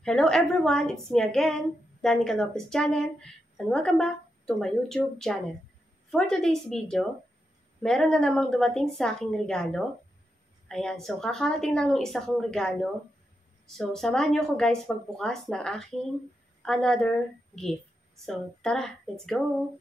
Hello everyone, it's me again, Danica Lopez channel, and welcome back to my YouTube channel. For today's video, meron na namang dumating sa aking regalo. Ayan, so kakarating lang ng isa kong regalo. So samahan niyo ako guys magbukas ng aking another gift. So tara, let's go!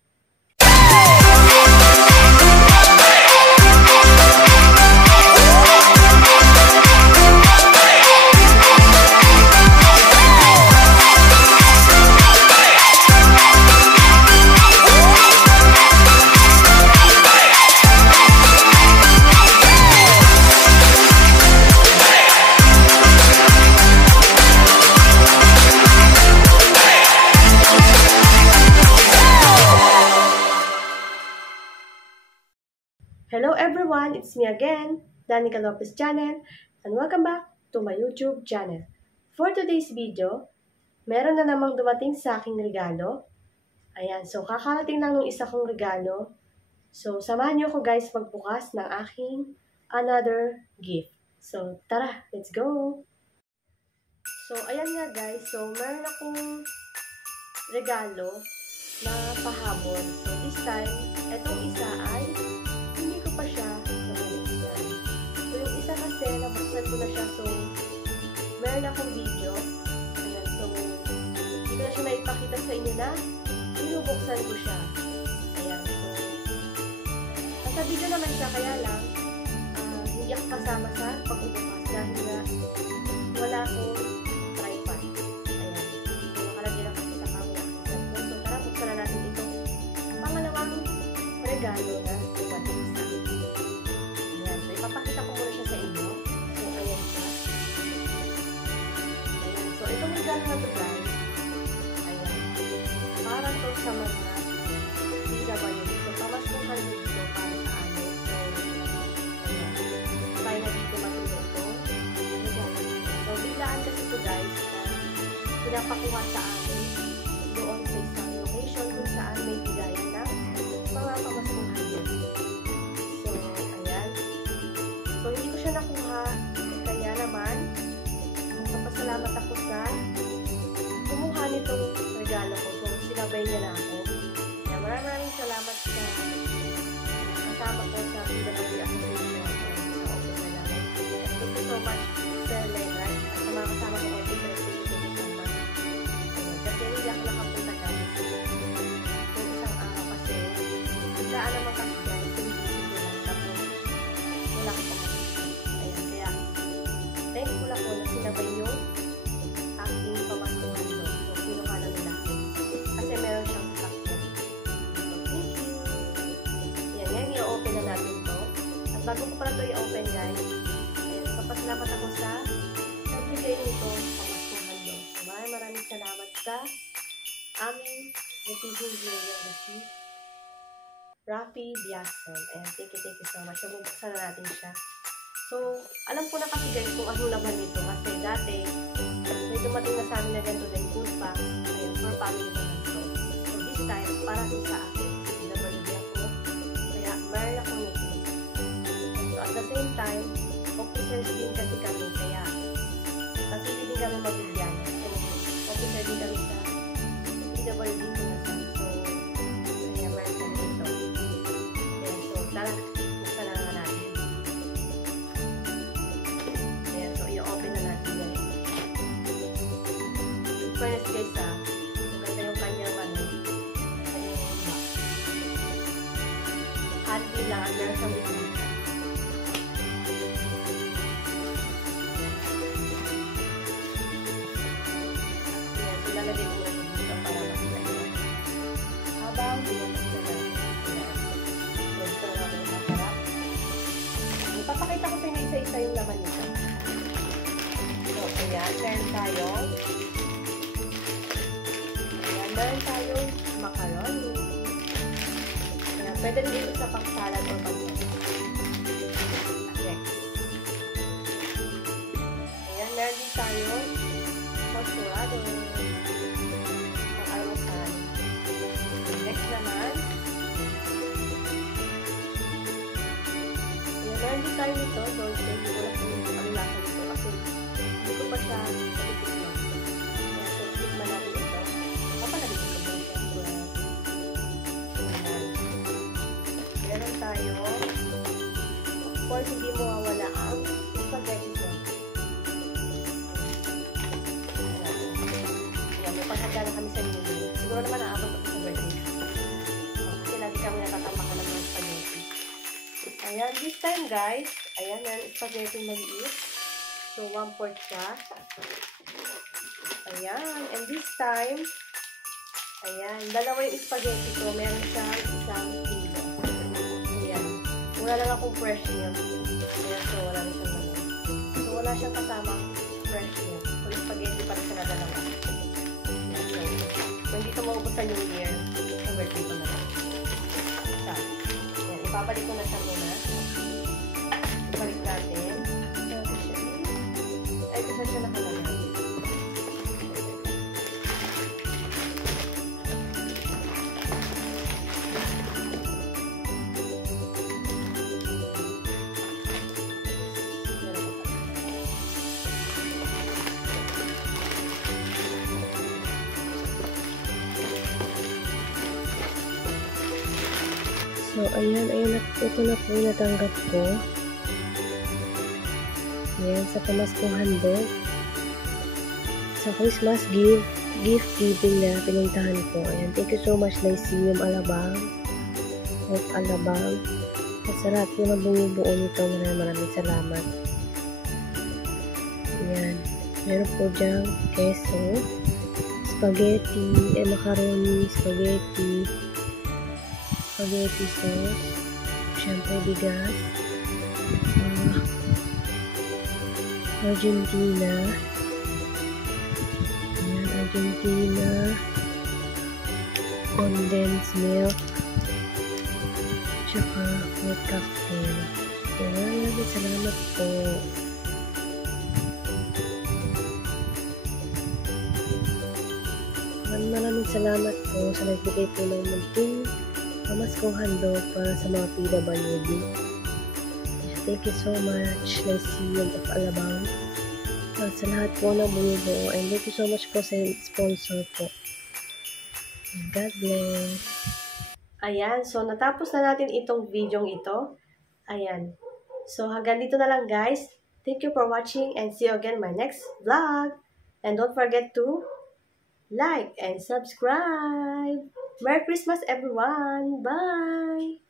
Hello everyone, it's me again, Danica Lopez channel, and welcome back to my YouTube channel. For today's video, meron na namang dumating sa aking regalo. Ayan, so kakarating lang ng isa kong regalo. So samahan niyo ako guys magbukas ng aking another gift. So tara, let's go! So ayan nga guys, so meron akong regalo na pahabol. So this time, etong isa ay hindi ko pa siya nabuksan. So yung isa kasi, nabuksan ko na siya. So meron akong video. Ayan, so hindi ko na siya maipakita sa inyo na binubuksan ko siya. Ayan, so nasa video naman siya, kaya lang hindi ako kasama sa pagbubukas dahil nga wala akong tripod. Ayan, so nakalagay lang kasi sa camera. So tara, buksan na natin itong pangalawang regalo na dumating sa akin. Ayan, so ipapakita ko muna siya sa inyo. So ayan siya. Ayan, so itong regalo na ito guys, ayan, para to sa mga PWD. So pamaskong halod ito para sa amin. So ayan, tayo na dito matulog ito. So biglaan kasi ito guys, pinapakuha sa amin doon sa isang location kung saan may bigayan ng mga pamaskong halod. So ayan, so hindi ko siya nakuha, kaya naman magpapasalamat ako sa kumuha nitong regalo ko. So sinabay niya na ako. Kaya maraming salamat sa kasama ko sa PWD Association sa office na namin. Thank you so much, Sir Leonard, at sa mga kasama ko office. Thank you so much. Kasi hindi ako nakapunta guys kung isang araw kasi biglaan naman kasi guys, hindi ko lang, tapos wala ko pa. Ayan, kaya thankful ako na sinabay yung aking pamatungan doon. So kinuha na nila kasi meron siyang sakyan. So thank you. Ayan, ngayon i-open na natin to. At bago ko pala to i-open guys, ayan, papasalamat ako sa nagbigay nito pamatungan doon. So maraming salamat sa aming nagiging viewer na si Rafi Biason. And thank you so much. So bubuksan na natin siya. So alam ko na kasi guys kung anong laman nito kasi dati may dumating na sa amin na ganito din food box. Ayan, for family naman to. So this time, para din sa akin. Pinabalik ako. Kaya meron akong nito. So at the same time, officers din kasi kami. Kaya napili din kami mabigyan. So officer din kami sa PWD Pinasan. So kaya meron kami nito. Ayan, so tara, buksan na nga natin. Ayan, so i-open na natin guys. Fairness guys maganda yung kanyang kanyang box. Handy lang, at meron siyang bitmita. Ayan, ilalagay ko na dito para makita nyo. Habang binabuksan natin. Ayan. So, ito na natin yung masarap. Ipapakita ko sa inyo isa-isa yung laman nito. So, ayan, meron tayong macaroni. Ayan, pwede rin ito sa pang-salad o pang-salad. Next. Ayan, meron din tayong pasturado. Pang-almusal. Next naman. Ayan, meron din tayo nito. Dolce. Hindi ko lang kung ano lasa nito kasi hindi ko pa siya natitikman. course, hindi mawawala ang spaghetti sauce. Ayan, may paghanda na kami sa New Year. Siguro naman naabot ako sa birthday. Kasi lagi kami natatampakan ng mga spaghetti. Ayan, this time guys, ayan yan, spaghetti maliit. So, 1/4 siya. Ayan, and this time, ayan, dalawa yung spaghetti ko. Meron siyang isang kilo. Ayan. Wala lang akong fresh milk. Ayan, so wala na siyang dalawa. So, wala siyang kasamang fresh milk. So, spaghetti pa rin siya na dalawa. Ayan, so, kung hindi ito maubos sa New Year, sa birthday ko na lang. So, ayan, ibabalik ko na siya muna. Ibalik natin. Ay, kasi siya nakalagay. So, ayan, ito na po yung natanggap ko. Ayan, sa pamaskong handog. Sa Christmas gift giving na pinuntahan ko. Ayan, thank you so much, Lyceum Alabang. Of Alabang. At sa lahat po na bumubuo nito, maraming salamat. Ayan, meron po diyang keso, spaghetti, macaroni, spaghetti sauce, syempre bigas, Argentina, ayan, Argentina, condensed milk, tsaka fruit cocktail. So, maraming salamat po. Maraming salamat po sa nagbigay po ng munting pamaskong handog para sa mga PWD. Thank you so much, Lyceum of Alabang. At sa lahat po na bumubuo. And thank you so much po sa sponsor po. And God bless. Ayan, so natapos na natin itong video ito. Ayan. So hanggang dito na lang guys. Thank you for watching and see you again in my next vlog. And don't forget to like and subscribe. Merry Christmas, everyone! Bye!